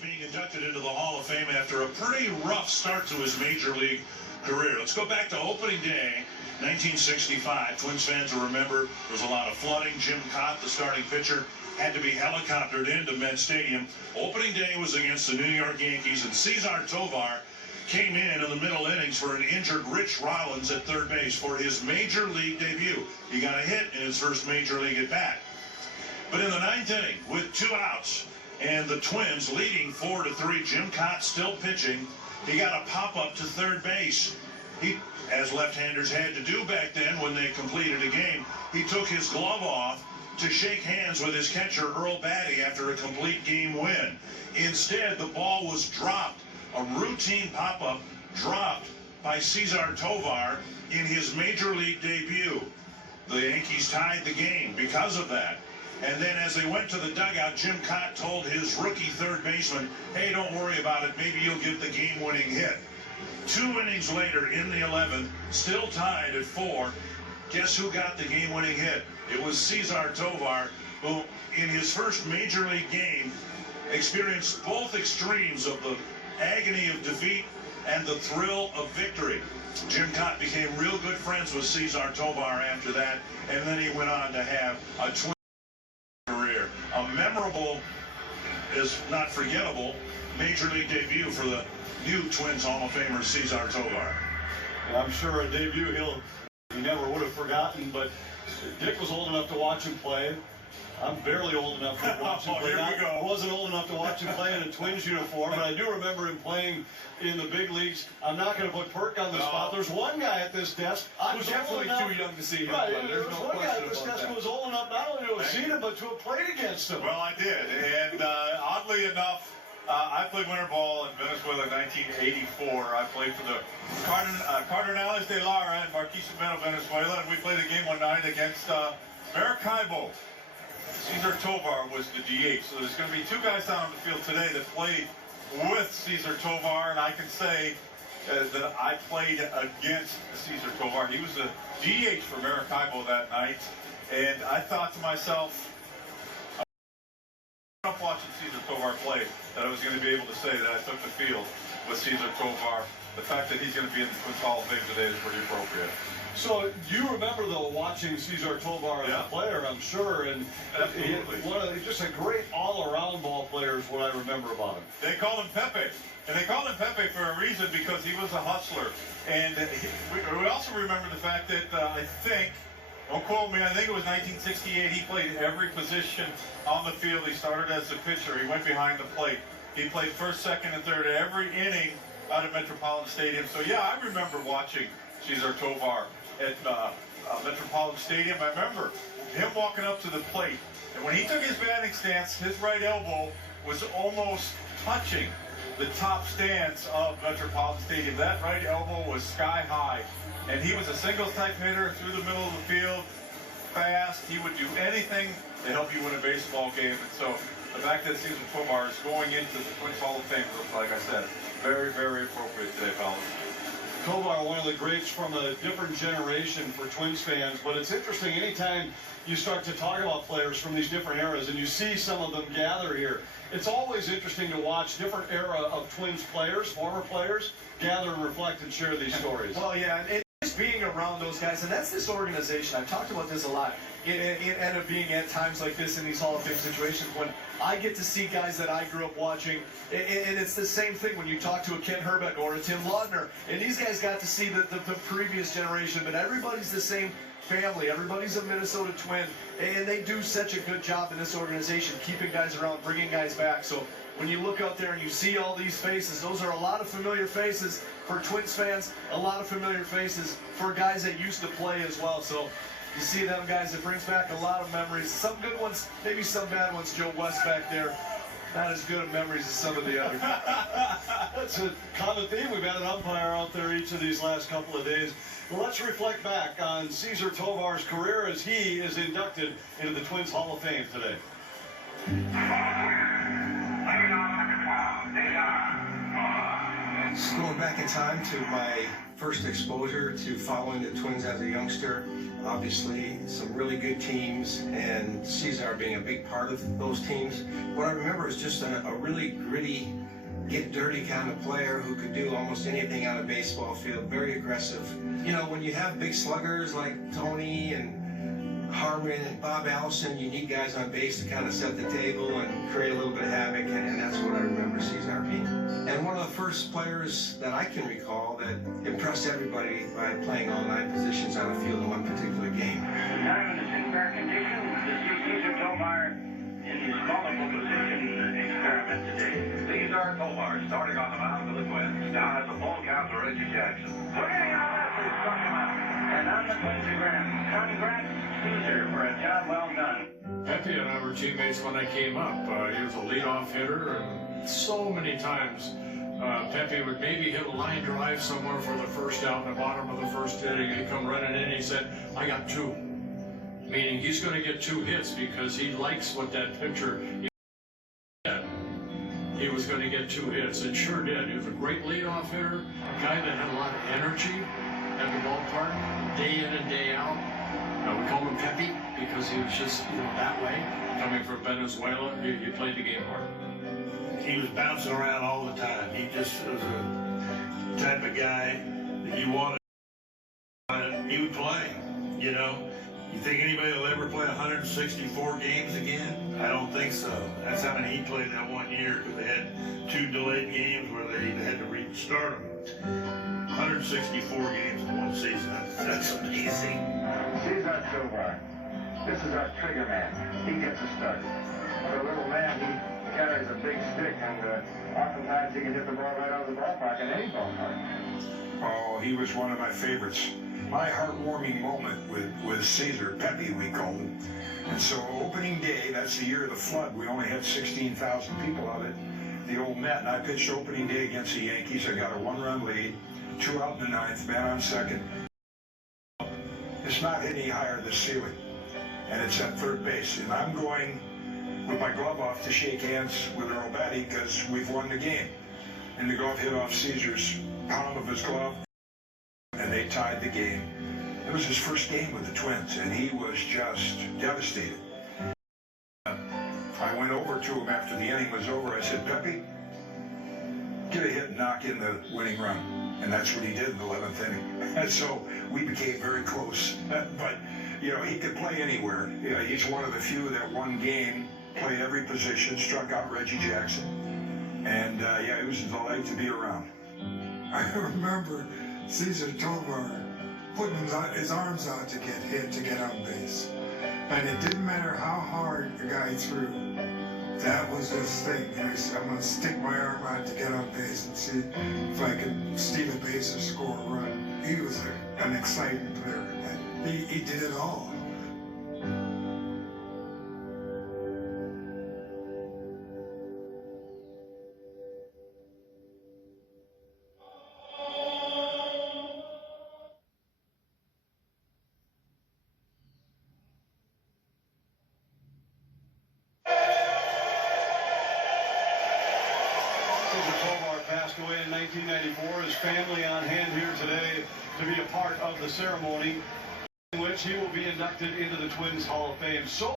being inducted into the Hall of Fame after a pretty rough start to his major league career. Let's go back to opening day, 1965. Twins fans will remember there was a lot of flooding. Jim Cott, the starting pitcher, had to be helicoptered into Met Stadium. Opening day was against the New York Yankees, and César Tovar came in the middle innings for an injured Rich Rollins at third base for his major league debut. He got a hit in his first major league at bat. But in the ninth inning, with 2 outs, and the Twins leading 4-3, Jim Cott still pitching, he got a pop-up to third base. He, as left-handers had to do back then when they completed a game, he took his glove off to shake hands with his catcher, Earl Batty, after a complete game win. Instead, the ball was dropped, a routine pop-up dropped by César Tovar in his major league debut. The Yankees tied the game because of that. And then as they went to the dugout, Jim Cott told his rookie third baseman, hey, don't worry about it, maybe you'll get the game-winning hit. 2 innings later in the 11th, still tied at 4, guess who got the game-winning hit? It was César Tovar, who in his first major league game experienced both extremes of the agony of defeat and the thrill of victory. Jim Cott became real good friends with César Tovar after that, and then he went on to have a twin career. A memorable, is not forgettable, major league debut for the new Twins Hall of Famer César Tovar. Well, I'm sure a debut he never would have forgotten, but Dick was old enough to watch him play. I'm barely old enough to watch him play. I wasn't old enough to watch him play in a Twins uniform, but I do remember him playing in the big leagues. I'm not going to put Perk on the spot. There's one guy at this desk. I was definitely too young to see him. Right, There's no one guy question at this about desk that. who was old enough not only to have seen him, but to have played against him. Well, I did, and oddly enough, I played winter ball in Venezuela in 1984. I played for the Cardenales de Lara in Barquisimeto, Venezuela, and we played a game one night against Maracaibo. César Tovar was the DH. So there's going to be 2 guys down on the field today that played with César Tovar, and I can say that I played against César Tovar. He was the DH for Maracaibo that night, and I thought to myself, up watching César Tovar play, that I was going to be able to say that I took the field with César Tovar. The fact that he's going to be in the Twins Hall of Fame today is pretty appropriate. So you remember, though, watching César Tovar as a player, I'm sure, and he's just a great all-around ball player is what I remember about him. They called him Pepe, and they called him Pepe for a reason, because he was a hustler. And we also remember the fact that I think, don't quote me, I think it was 1968, he played every position on the field. He started as a pitcher. He went behind the plate. He played first, second, and third every inning out of Metropolitan Stadium. So, yeah, I remember watching César Tovar at Metropolitan Stadium. I remember him walking up to the plate, and when he took his batting stance, his right elbow was almost touching the top stands of Metropolitan Stadium. That right elbow was sky high, and he was a singles type hitter through the middle of the field, fast. He would do anything to help you win a baseball game. And so the fact that César Tovar is going into the Twins Hall of Fame, like I said, very, very appropriate today, fellas. Tovar, one of the greats from a different generation for Twins fans, but it's interesting anytime you start to talk about players from these different eras and you see some of them gather here. It's always interesting to watch different era of Twins players, former players, gather and reflect and share these stories. Well, yeah, and just being around those guys, and that's this organization. I've talked about this a lot. It ended up being at times like this in these Hall of Fame situations when I get to see guys that I grew up watching, and it's the same thing when you talk to a Ken Herbeck or a Tim Laudner, and these guys got to see the previous generation, but everybody's the same family. Everybody's a Minnesota Twin, and they do such a good job in this organization, keeping guys around, bringing guys back. So when you look out there and you see all these faces, those are a lot of familiar faces for Twins fans, a lot of familiar faces for guys that used to play as well. So you see them guys, it brings back a lot of memories. Some good ones, maybe some bad ones. Joe West back there, not as good of memories as some of the others. That's a common theme. We've had an umpire out there each of these last couple of days. Well, let's reflect back on César Tovar's career as he is inducted into the Twins Hall of Fame today. Just going back in time to my first exposure to following the Twins as a youngster. Obviously, some really good teams, and Cesar being a big part of those teams. What I remember is just a really gritty, get dirty kind of player who could do almost anything on a baseball field, very aggressive. You know, when you have big sluggers like Tony and Harmon and Bob Allison, you need guys on base to kind of set the table and create a little bit of havoc, and that's what I remember Cesar being. And one of the first players that I can recall that impressed everybody by playing all 9 positions on the field in one particular game. The diamond is in fair condition to see César Tovar in his multiple position experiment today. César Tovar starting on the mound for the Twins. Down at the full count to Reggie Jackson. Swinging on that, they struck him out. And on the Twins again. Congrats, César, for a job well done. Pepe and I were teammates when I came up. He was a leadoff hitter, and so many times Pepe would maybe hit a line drive somewhere for the first out in the bottom of the first inning. He'd come running in, he said, I got 2. Meaning he's going to get 2 hits because he likes what that pitcher did. He was going to get 2 hits, and sure did. He was a great leadoff hitter, a guy that had a lot of energy at the ballpark, day in and day out. We called him Pepe because he was just, that way. Coming from Venezuela, he played the game hard. He was bouncing around all the time. He just was a type of guy that you wanted. He would play, You think anybody will ever play 164 games again? I don't think so. That's how many he played that one year, because they had 2 delayed games where they had to restart them. 164 games in one season. That's amazing. César Tovar. This is our trigger man. He gets us started. For a little man, he carries a big stick, and oftentimes he can hit the ball right out of the ballpark in any ballpark. Oh, he was one of my favorites. My heartwarming moment with Cesar, Pepe we called him. And so opening day, that's the year of the flood, we only had 16,000 people out at the old Met, and I pitched opening day against the Yankees. I got a 1-run lead, 2 out in the 9th, man on second. It's not any higher than the ceiling, and it's at third base. And I'm going with my glove off to shake hands with Earl Batty because we've won the game. And the glove hit off Cesar's palm of his glove, and they tied the game. It was his first game with the Twins, and he was just devastated. I went over to him after the inning was over. I said, Pepe, get a hit and knock in the winning run. And that's what he did in the 11th inning. And so we became very close. But, he could play anywhere. He's one of the few that one game, played every position, struck out Reggie Jackson. And, it was a delight to be around. I remember César Tovar putting his arms out to get hit, to get on base. And it didn't matter how hard the guy threw. That was his thing. He said, I'm going to stick my arm out to get on base and see if I can steal a base or score a run. He was an exciting player. He did it all. César Tovar passed away in 1994. His family on hand here today to be a part of the ceremony in which he will be inducted into the Twins Hall of Fame. So